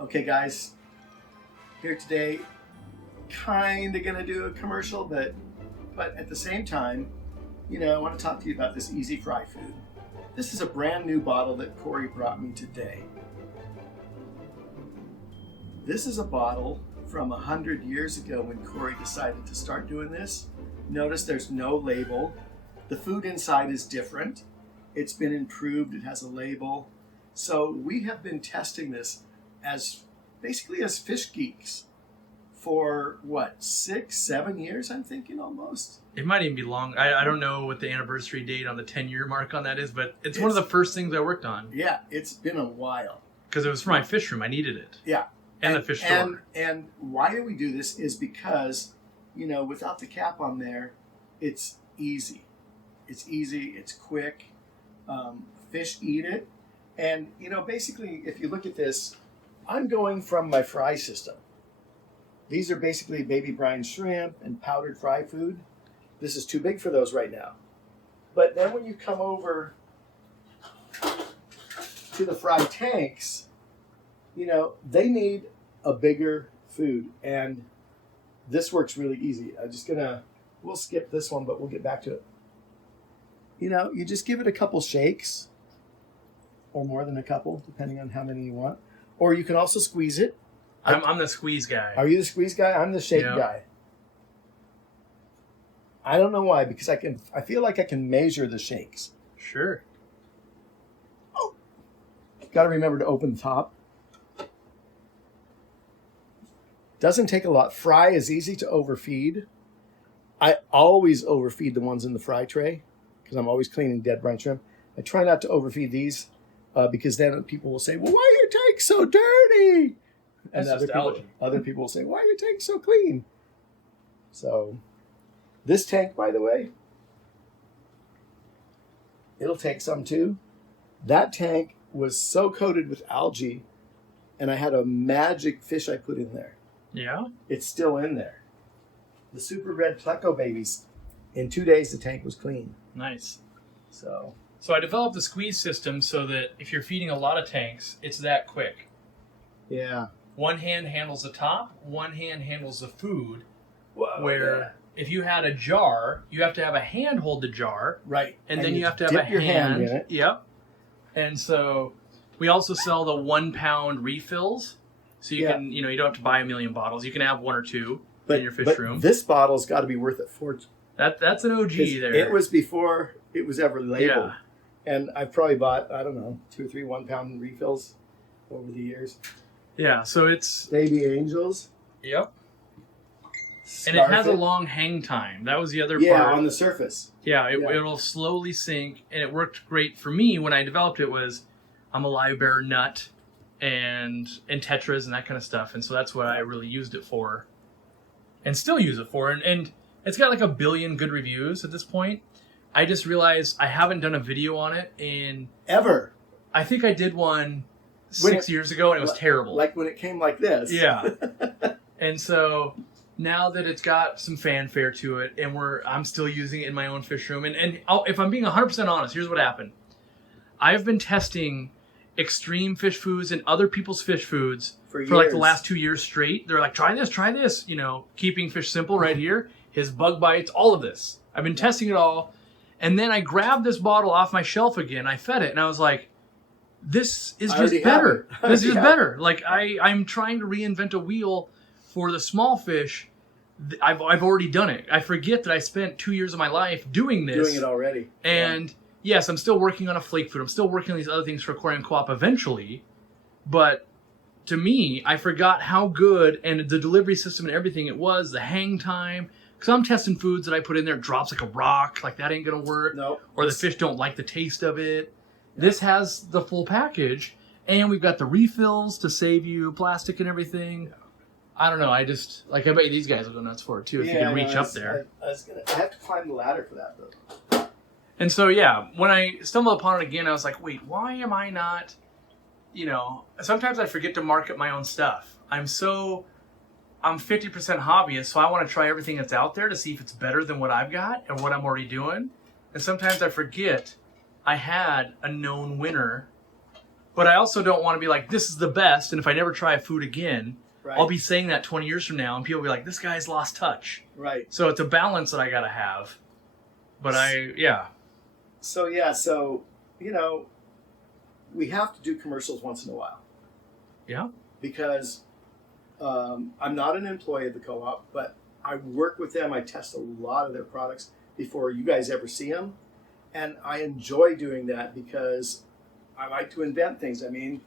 Okay guys, here today, kind of gonna do a commercial, but at the same time, I want to talk to you about this easy fry food. This is a brand new bottle that Cory brought me today. This is a bottle from 100 years ago when Cory decided to start doing this. Notice there's no label. The food inside is different. It's been improved, it has a label. So we have been testing this as fish geeks for what, 6-7 years, I'm thinking almost. It might even be long. I don't know what the anniversary date on the 10-year mark on that is, but it's one of the first things I worked on. Yeah, it's been a while. Because it was for my fish room. I needed it. Yeah. And the fish store. And why do we do this is because, without the cap on there, it's easy. It's easy, it's quick. Fish eat it. And, basically, if you look at this, I'm going from my fry system. These are basically baby brine shrimp and powdered fry food. This is too big for those right now. But then when you come over to the fry tanks, they need a bigger food. And this works really easy. We'll skip this one, but we'll get back to it. You just give it a couple shakes, or more than a couple, depending on how many you want. Or you can also squeeze it. I'm the squeeze guy. Are you the squeeze guy? I'm the shake guy. I don't know why, because I feel like I can measure the shakes. Sure. Oh. Got to remember to open the top. Doesn't take a lot. Fry is easy to overfeed. I always overfeed the ones in the fry tray because I'm always cleaning dead brine shrimp. I try not to overfeed these because then people will say, well, why are your tanks so dirty? And other people will say, why are your tanks so clean? So this tank, by the way, it'll take some too. That tank was so coated with algae, and I had a magic fish I put in there. Yeah? It's still in there. The super red pleco babies. In 2 days, the tank was clean. Nice. So I developed the squeeze system so that if you're feeding a lot of tanks, it's that quick. Yeah. One hand handles the top, one hand handles the food. Whoa, where if you had a jar, you have to have a hand hold the jar. Right. And then you have to have dip your hand in it. Yep. And so we also sell the 1 pound refills. So you can, you don't have to buy a million bottles. You can have one or two in your fish room. This bottle's got to be worth it for That's an OG there. It was before it was ever labeled. Yeah. And I've probably bought, 2 or 3 1 pound refills over the years. Yeah, so it's... Baby angels. Yep. And it has a long hang time. That was the other part. Yeah, on the surface. Yeah, it'll slowly sink. And it worked great for me when I developed it was I'm a live bear nut and tetras and that kind of stuff. And so that's what I really used it for. And still use it for. And it's got like 1 billion good reviews at this point. I just realized I haven't done a video on it in... Ever. I think I did one 6 years ago, and it was terrible. Like when it came like this. Yeah. And so now that it's got some fanfare to it, and I'm still using it in my own fish room. And if I'm being 100% honest, here's what happened. I've been testing extreme fish foods and other people's fish foods for like the last 2 years straight. They're like, try this, keeping fish simple right here. His bug bites, all of this. I've been testing it all. And then I grabbed this bottle off my shelf again. I fed it, and I was like, this is just better. This is better. Like, I'm trying to reinvent a wheel for the small fish. I've already done it. I forget that I spent 2 years of my life doing this. Doing it already. And yes, I'm still working on a flake food. I'm still working on these other things for Aquarium Co-op eventually. But to me, I forgot how good and the delivery system and everything it was, the hang time. Because I'm testing foods that I put in there, it drops like a rock, like that ain't going to work. No. Or the fish don't like the taste of it. This has the full package, and we've got the refills to save you plastic and everything. I don't know, I bet you these guys will go nuts for it too if you can reach up there. I have to climb the ladder for that though. And so when I stumbled upon it again, I was like, wait, why am I not, sometimes I forget to market my own stuff. I'm 50% hobbyist, so I want to try everything that's out there to see if it's better than what I've got and what I'm already doing. And sometimes I forget I had a known winner But I also don't want to be like, this is the best, and if I never try a food again, Right. I'll be saying that 20 years from now, and people will be like, this guy's lost touch. Right. So it's a balance that I got to have. But So, you know, we have to do commercials once in a while. Yeah. Because I'm not an employee of the co-op, but I work with them. I test a lot of their products before you guys ever see them. And I enjoy doing that because I like to invent things. I mean,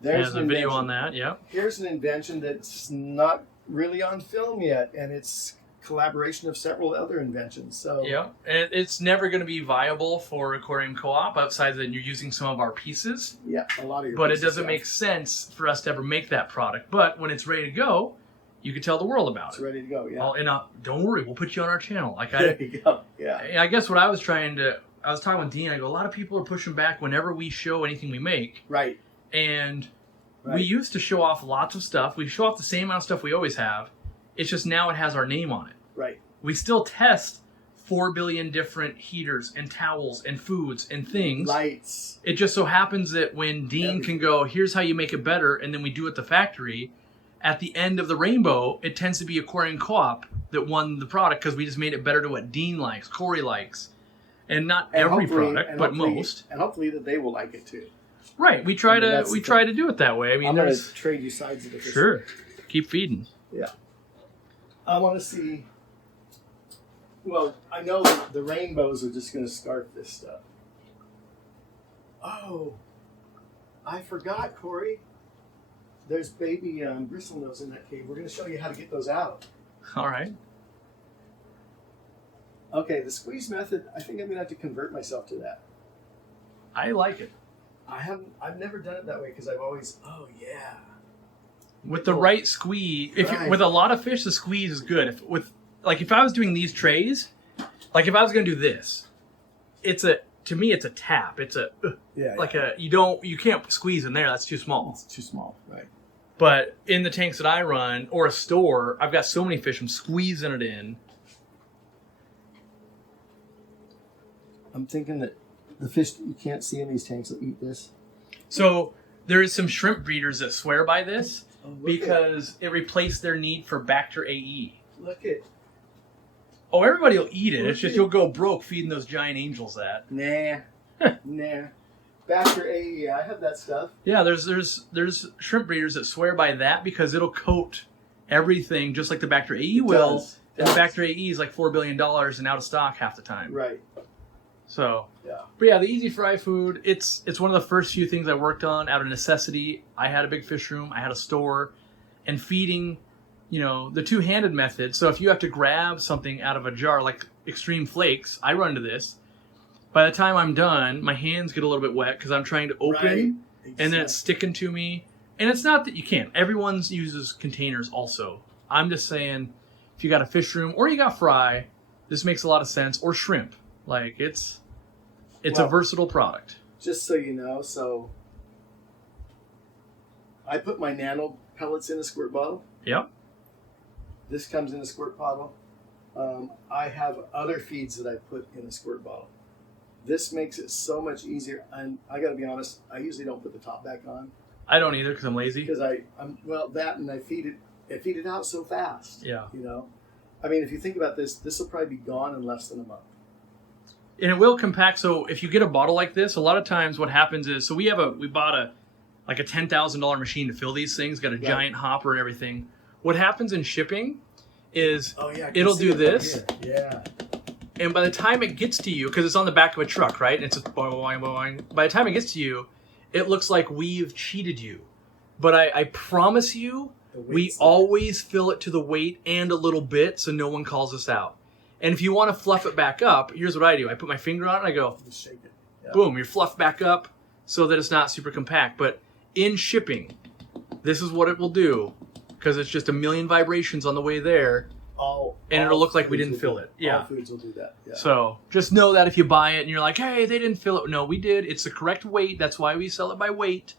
there's a video on that, yeah. Here's an invention that's not really on film yet, and it's collaboration of several other inventions. So yeah, and it's never going to be viable for Aquarium Co-op outside that you're using some of our pieces. Yeah, a lot of your But pieces, it doesn't make sense for us to ever make that product. But when it's ready to go, you can tell the world about It's it. ready to go, yeah. Well, and don't worry, we'll put you on our channel. Like There you go, yeah. I guess what I was talking with Dean, I go, a lot of people are pushing back whenever we show anything we make. Right. And Right. we used to show off lots of stuff. We show off the same amount of stuff we always have. It's just now it has our name on it. Right. We still test 4 billion different heaters and towels and foods and things. Lights. It just so happens that when Dean can go, here's how you make it better, and then we do it at the factory, at the end of the rainbow, it tends to be Aquarium Co-op that won the product because we just made it better to what Dean likes, Cory likes. And not every product, but most. And hopefully that they will like it too. Right. We try to do it that way. I mean, I'm going to trade you sides of it. Sure. Keep feeding. Yeah. I want to see. Well, I know the rainbows are just going to scarf this stuff. Oh, I forgot, Cory. There's baby bristlenose in that cave. We're going to show you how to get those out. All right. Okay, the squeeze method, I think I'm going to have to convert myself to that. I like it. I've never done it that way because I've always, yeah. With the right squeeze, Right. with a lot of fish, the squeeze is good. If I was doing these trays, like if I was going to do this, to me it's a tap. It's you can't squeeze in there. That's too small. It's too small, right? But in the tanks that I run or a store, I've got so many fish, I'm squeezing it in. I'm thinking that the fish that you can't see in these tanks will eat this. So there is some shrimp breeders that swear by this because it replaced their need for Bacter AE. Look at. Oh, everybody will eat it. It's just you'll go broke feeding those giant angels that. Nah. Nah. Bacter AE, I have that stuff. Yeah, there's shrimp breeders that swear by that because it'll coat everything just like the Bacter AE will. Does. And the Bacter AE is like $4 billion and out of stock half the time. Right. So, yeah. But yeah, the easy fry food, it's one of the first few things I worked on out of necessity. I had a big fish room, I had a store, and feeding, the two-handed method. So if you have to grab something out of a jar, like extreme flakes, I run to this. By the time I'm done, my hands get a little bit wet because I'm trying to open, Right. and then it's sticking to me. And it's not that you can't. Everyone uses containers also. I'm just saying, if you got a fish room or you got fry, this makes a lot of sense. Or shrimp. Like, it's a versatile product. Just so you know, I put my Nano pellets in a squirt bottle. Yep. This comes in a squirt bottle. I have other feeds that I put in a squirt bottle. This makes it so much easier. And I got to be honest, I usually don't put the top back on. I don't either because I'm lazy. Because I feed it out so fast. Yeah. I mean, if you think about this will probably be gone in less than a month. And it will compact. So if you get a bottle like this, a lot of times what happens is, so we bought a $10,000 machine to fill these things, got a giant hopper and everything. What happens in shipping is it'll do this. Right here. Yeah. And by the time it gets to you, because it's on the back of a truck, right? And it's just boing, boing, boing. By the time it gets to you, it looks like we've cheated you. But I promise you, we always fill it to the weight and a little bit so no one calls us out. And if you want to fluff it back up, here's what I do. I put my finger on it and I go, Just shake it. Yeah. Boom, you're fluffed back up so that it's not super compact. But in shipping, this is what it will do because it's just a million vibrations on the way there. It'll look like we didn't fill it. Yeah. All foods will do that. Yeah. So just know that if you buy it and you're like, hey, they didn't fill it. No, we did. It's the correct weight. That's why we sell it by weight.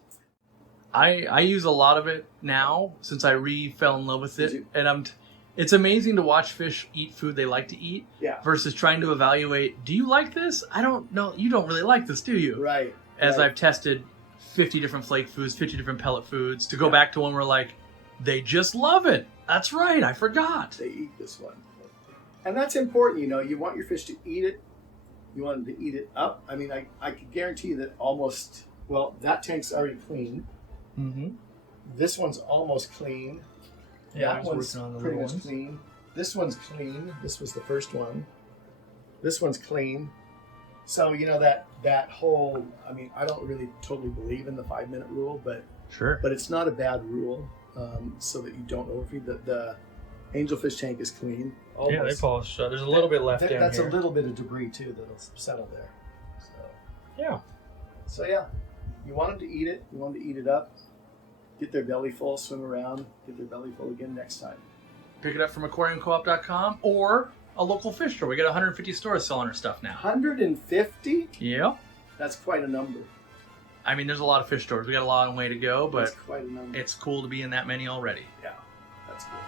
I use a lot of it now since I fell in love with it. And it's amazing to watch fish eat food they like to eat versus trying to evaluate, do you like this? I don't know. You don't really like this, do you? Right. As I've tested 50 different flake foods, 50 different pellet foods, to go back to one where like, they just love it. That's right, I forgot. They eat this one. And that's important, you know. You want your fish to eat it. You want them to eat it up. I mean, I can guarantee that almost, well, that tank's already clean. Mm-hmm. This one's almost clean. Yeah, that one's pretty much clean. This one's clean. This was the first one. This one's clean. So, you know, that whole, I mean, I don't really totally believe in the 5-minute rule, but Sure. but it's not a bad rule, so that you don't overfeed. The angelfish tank is clean. Yeah, they Almost. polished. There's a little bit left down That's here. a little bit of debris too that'll settle there. Yeah. So yeah, you want them to eat it. You want them to eat it up. Get their belly full, swim around, get their belly full again next time. Pick it up from aquariumcoop.com or a local fish store. We got 150 stores selling our stuff now. 150? Yeah. That's quite a number. I mean, there's a lot of fish stores. We got a long way to go, but That's quite a number. it's cool to be in that many already. Yeah, that's cool.